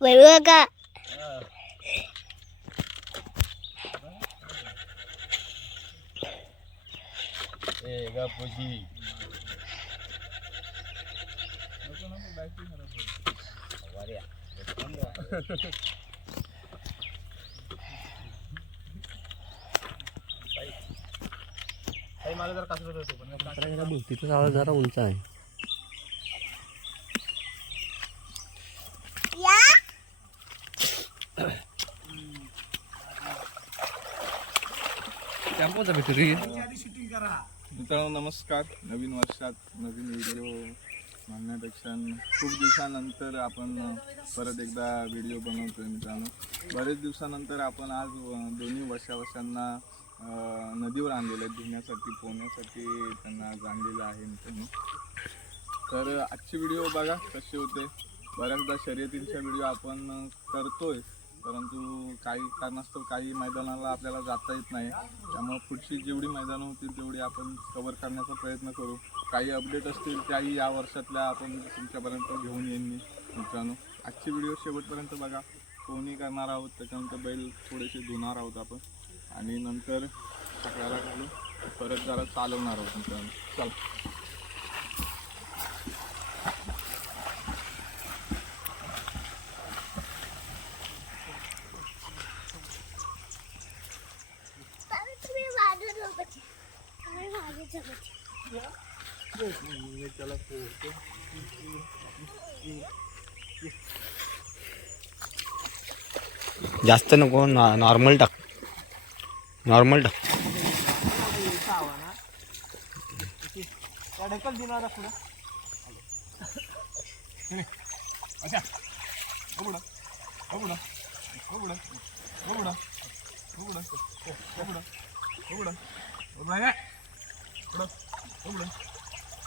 बरोबर का ए गपुजी मला जर कसं होतो पण तिथं आवाज जरा उंच आहे या कोणता भेटतो मित्रांनो नमस्कार. नवीन वर्षात नवीन व्हिडिओ म्हणण्यापेक्षा खूप दिवसानंतर आपण परत एकदा व्हिडिओ बनवतोय मित्रांनो. बरेच दिवसानंतर आपण आज दोन्ही वर्षावर्षांना नदीवर आणलेलं आहे. धुण्यासाठी पोहण्यासाठी त्यांना आज आणलेलं आहे मित्रांनो. तर आजची व्हिडिओ बघा कसे होते. बऱ्याचदा शर्यतींच्या व्हिडिओ आपण करतोय. परंतु काही कारणास्तव काही मैदानाला आपल्याला जाता येत नाही. त्यामुळे पुढची जेवढी मैदानं होतील तेवढी आपण कव्हर करण्याचा प्रयत्न करू. काही अपडेट असतील त्याही या वर्षातल्या आपण तुमच्यापर्यंत घेऊन येईन मी मित्रांनो. आजची व्हिडिओ शेवटपर्यंत बघा. कोणी करणार आहोत त्याच्यानंतर बैल थोडेसे धुणार आहोत आपण. आणि नंतर सकाळला घालून परत जरा चालवणार आहोत मित्रांनो. चला. जास्त नको नॉर्मल टाक. नॉर्मल टाक.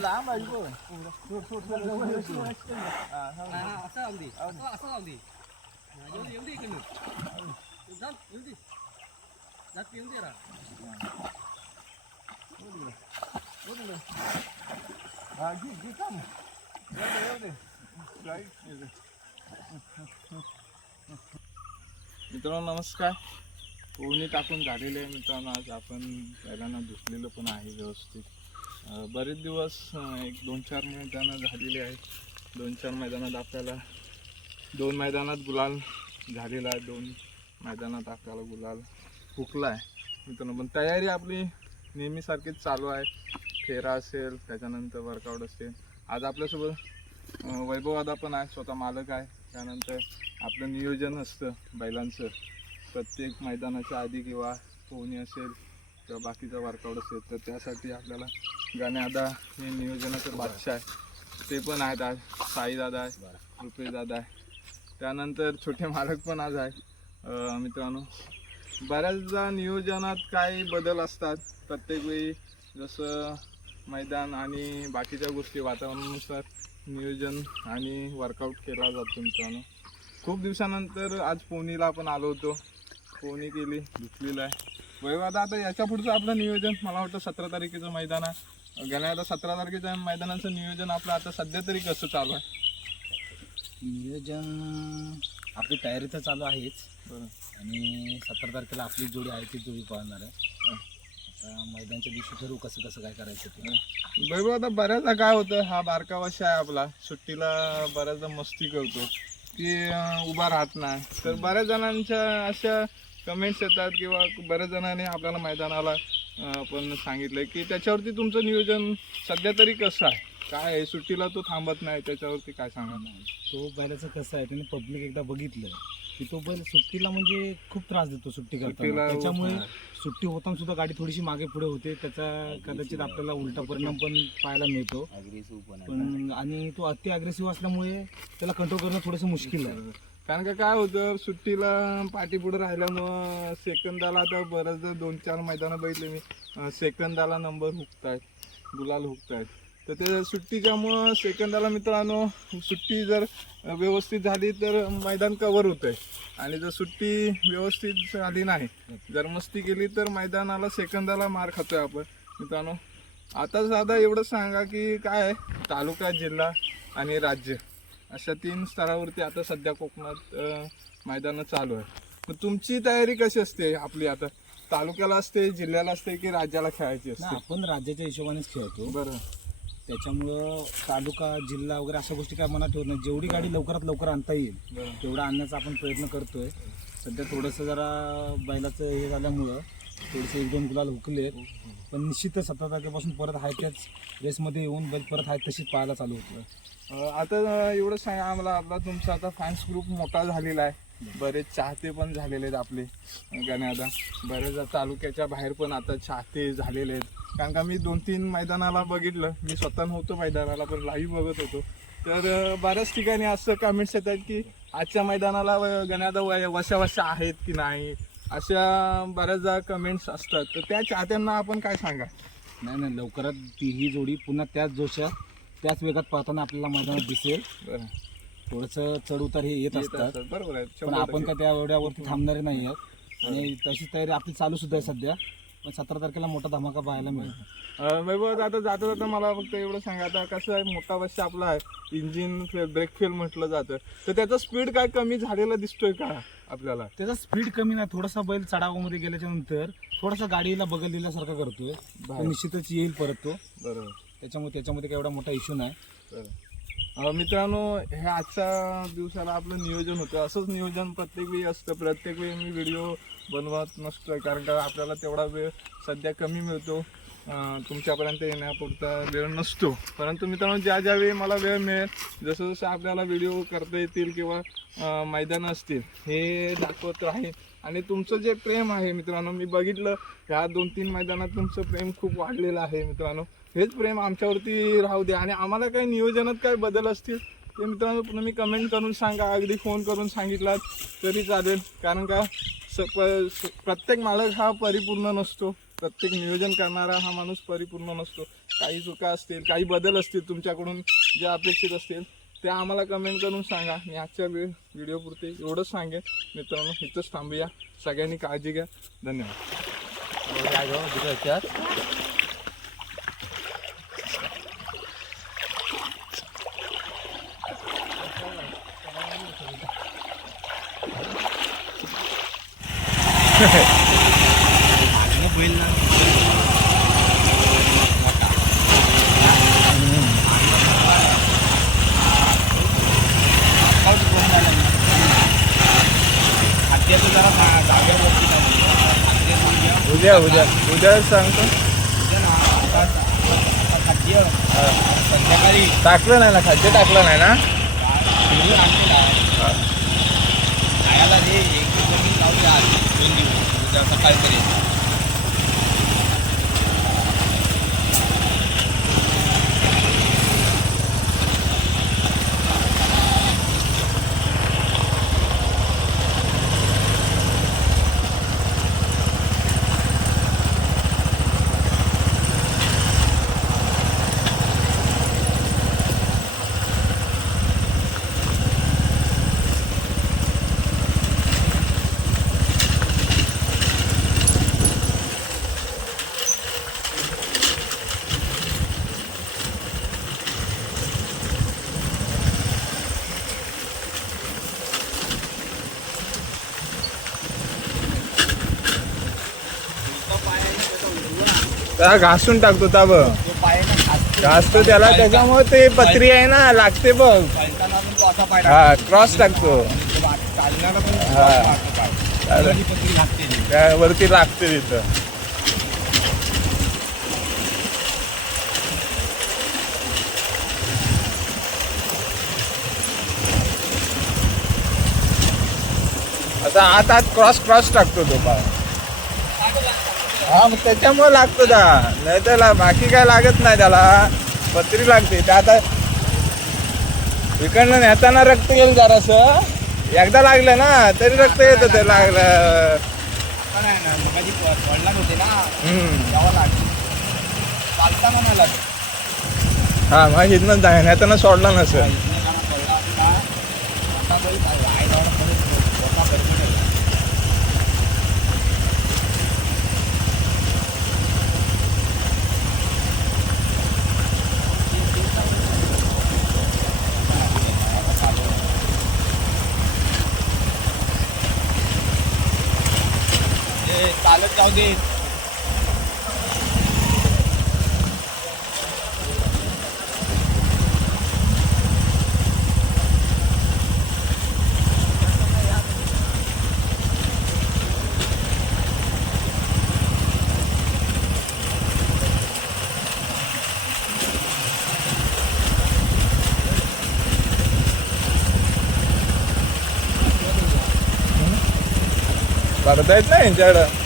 लांब आहे गो. सोड, सोड, सोड, जवळ सोड. हा, हा. हा, घे, घे, थांब. येऊ दे, येऊ दे. Right, येऊ दे. मित्रांनो नमस्कार पोहणी टाकून झालेले आहे मित्रांनो आज आपण पहिल्यांदा धुतलेलं पण आहे व्यवस्थित. बरेच दिवस एक दोन चार मैदानं झालेली आहेत. दोन चार मैदानात आपल्याला दोन मैदानात गुलाल झालेला आहे दोन मैदानात आपल्याला गुलाल फुकला आहे मित्रांनो पण तयारी आपली नेहमीसारखीच चालू आहे. फेरा असेल त्याच्यानंतर वर्कआउट असेल. आज आपल्यासोबत वैभववादा पण आहे स्वतः मालक आहे. त्यानंतर आपलं नियोजन असतं बैलांचं. प्रत्येक मैदानाच्या आधी किंवा पोहणी असेल किंवा बाकीचा वर्कआउट असेल तर त्यासाठी आपल्याला गाणे दादा हे नियोजनाचे बादशाह आहे. ते पण आहेत आज. साई दादा आहे रुपेश दादा आहे. त्यानंतर छोटे मालक पण आज आहे मित्रांनो बऱ्याचदा नियोजनात काही बदल असतात. प्रत्येक वेळी जसं मैदान आणि बाकीच्या गोष्टी वातावरणानुसार नियोजन आणि वर्कआउट केला जातो मित्रांनो. खूप दिवसानंतर आज पोहणीला आपण आलो होतो. पोहणी केली? धुतलेलं आहे. वैवादा आता याच्या पुढचं आपलं नियोजन मला वाटतं सतरा तारखेचं मैदान आहे. गेल्या आता सतरा तारखेच्या मैदानाचं नियोजन आपलं आता सध्या तरी कसं चालू आहे? नियोजन आपली तयारी तर चालू आहेच. आणि सतरा तारखेला आपली जोडी आहे ती जोडी पळणार आहे. आता मैदानच्या दिवशी ठरवू कसं कसं काय करायचं ते. वैभव आता बऱ्याचदा काय होतं हा बारका वर्ष आहे आपला. सुट्टीला बऱ्याचदा मस्ती करतो. की उभा राहत नाही. तर बऱ्याच जणांच्या अशा कमेंट्स येतात किंवा बऱ्याच जणांनी आपल्याला मैदानाला अं, आपण सांगितलंय की त्याच्यावरती तुमचं नियोजन सध्या तरी कसं आहे? काय आहे? सुट्टीला तो थांबत नाही त्याच्यावरती काय सांगा तो बैलाचं कसं आहे त्याने पब्लिक एकदा बघितलं की तो बैल सुट्टीला म्हणजे खूप त्रास देतो सुट्टी करताना. त्याच्यामुळे हा. सुट्टी होताना सुद्धा गाडी थोडीशी मागे पुढे होते त्याचा कदाचित आपल्याला उलटा परिणाम पण पाहायला मिळतो. पण आणि तो अति अग्रेसिव्ह असल्यामुळे त्याला कंट्रोल करणं थोडंसं मुश्किल आहे. कारण का काय होतं सुट्टीला पाठीपुढं राहिल्यामुळं सेकंदाला आता बऱ्याचदा दोन चार मैदानं बघितले मी. सेकंदाला नंबर हुकतायत गुलाल हुकतायत. तर ते सुट्टीच्यामुळं सेकंदाला मित्रांनो सुट्टी जर व्यवस्थित झाली तर मैदान कव्हर आहे आणि जर सुट्टी व्यवस्थित झाली नाही जर मस्ती केली तर मैदानाला सेकंदाला मार खातो आहे आपण. मित्रांनो आता साधा एवढं सांगा की काय आहे, तालुका जिल्हा आणि राज्य. अशा तीन स्तरावरती आता सध्या कोकणात मैदानं चालू आहे मग तुमची तयारी कशी असते आपली आता? तालुक्याला असते जिल्ह्याला असते की राज्याला खेळायची असते? आपण राज्याच्या हिशोबानेच खेळतो. बरं. त्याच्यामुळं तालुका जिल्हा वगैरे अशा गोष्टी काय मनात ठेवत नाही. जेवढी गाडी लवकरात लवकर आणता येईल तेवढा आणण्याचा आपण प्रयत्न करतोय. सध्या थोडंसं जरा बैलाचं हे झाल्यामुळं थोडेसे एक दोन गुलाल हुकले पण निश्चितच सतरा तारखेपासून परत आहे त्याच रेसमध्ये येऊन परत आहे तशीच पाहायला चालू होतं आता एवढंच एवढं सांगा आम्हाला आपला तुमचा आता फॅन्स ग्रुप मोठा झालेला आहे. बरेच चाहते पण झालेले आहेत आपले. गण्यादा बरेच तालुक्याच्या बाहेर पण आता चाहते झालेले आहेत. कारण का मी दोन तीन मैदानाला बघितलं. मी स्वतः नव्हतो मैदानाला पण लाईव्ह बघत होतो. तर बऱ्याच ठिकाणी असं कमेंट्स येतात की आजच्या मैदानाला व- गण्यादा वशा वशा आहेत की नाही? अशा बऱ्याचदा कमेंट्स असतात. तर त्या चाहत्यांना आपण काय सांगा? नाही नाही लवकरात ती ही जोडी पुन्हा त्याच जोशात त्याच वेगात पळताना आपल्याला मैदानात दिसेल. थोडंसं चढ उतार हे येत असतात. बरोबर आहे. पण आपण. काय त्या एवढ्यावरती थांबणारे नाही आहेत आणि तशी तयारी आपली चालू सुद्धा आहे सध्या. पण सतरा तारखेला मोठा धमाका पाहायला मिळेल. अं, वैभव आता जाता जाता मला फक्त एवढं सांगा आता कसं आहे मोठा वर्ष आपला आहे. इंजिन ब्रेक फेल म्हटलं जातं. तर त्याचा स्पीड काय कमी झालेला दिसतोय का आपल्याला? त्याचा स्पीड कमी नाही थोडासा बैल चढावामध्ये गेल्याच्यानंतर थोडासा गाडीला बगल दिल्यासारखा करतोय. तो निश्चितच येईल परत तो. बरोबर त्याच्यामुळे त्याच्यामध्ये काही एवढा मोठा इश्यू नाही. बरोबर. मित्रांनो हे आजच्या दिवसाला आपलं नियोजन होतं. असंच नियोजन प्रत्येक वेळी असतं. प्रत्येक वेळी मी व्हिडिओ बनवत नसतो कारण का आपल्याला तेवढा वेळ सध्या कमी मिळतो. तुमच्यापर्यंत येण्यापुरता वेळ नसतो. परंतु मित्रांनो ज्या ज्या वेळी मला वेळ मिळेल जसं जसं आपल्याला व्हिडिओ करता येतील किंवा मैदान मैदानं असतील हे दाखवत राहील आणि तुमचं जे प्रेम आहे मित्रांनो मी बघितलं ह्या दोन तीन मैदानात तुमचं प्रेम खूप वाढलेलं आहे मित्रांनो. हेच प्रेम आमच्यावरती राहू दे आणि आम्हाला काही नियोजनात काय बदल असतील ते मित्रांनो तुम्ही कमेंट करून सांगा. अगदी फोन करून सांगितलात तरी चालेल. कारण का स प स- प्रत्येक मालक हा परिपूर्ण नसतो. प्रत्येक नियोजन करणारा हा माणूस परिपूर्ण नसतो. काही चुका असतील काही बदल असतील तुमच्याकडून जे अपेक्षित असतील ते आम्हाला कमेंट करून सांगा. मी आजच्या वेळ व्हिडिओपुरते एवढंच सांगेन. मित्रांनो इथंच थांबूया. सगळ्यांनी काळजी घ्या. धन्यवाद. उद्या उद्या. उद्या सांगतो. संध्याकाळी टाकलं नाही ना खाद्य टाकलं नाही ना? खायला रे एक दिवस लावूया दोन दिवस उद्या सकाळपर्यंत त्याला घासून टाकतो ता बघ. घासतो त्याला त्याच्यामुळे ते पत्री आहे ना लागते बघ. हा क्रॉस टाकतो. हा. त्या वरती लागते तिथं. आता आत आत क्रॉस क्रॉस टाकतो तो पाय. हा मग त्याच्यामुळे लागतो दा नाही त्याला बाकी काय लागत नाही त्याला. पत्री लागते. ते आता इकडनं नेताना रक्त गेलं जरासं. एकदा लागलं ना तरी रक्त येतं ते लागलं. हा मग इथनं जा- नेताना सोडला नसेल. चालत जाऊ दे करता येत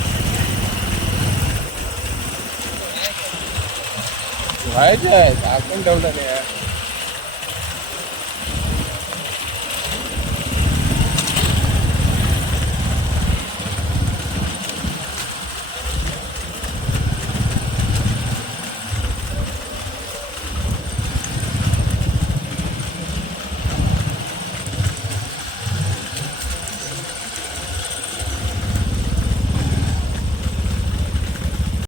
नाही यांच्याकडं व्हायचे आहे आपण ठेवलं नाही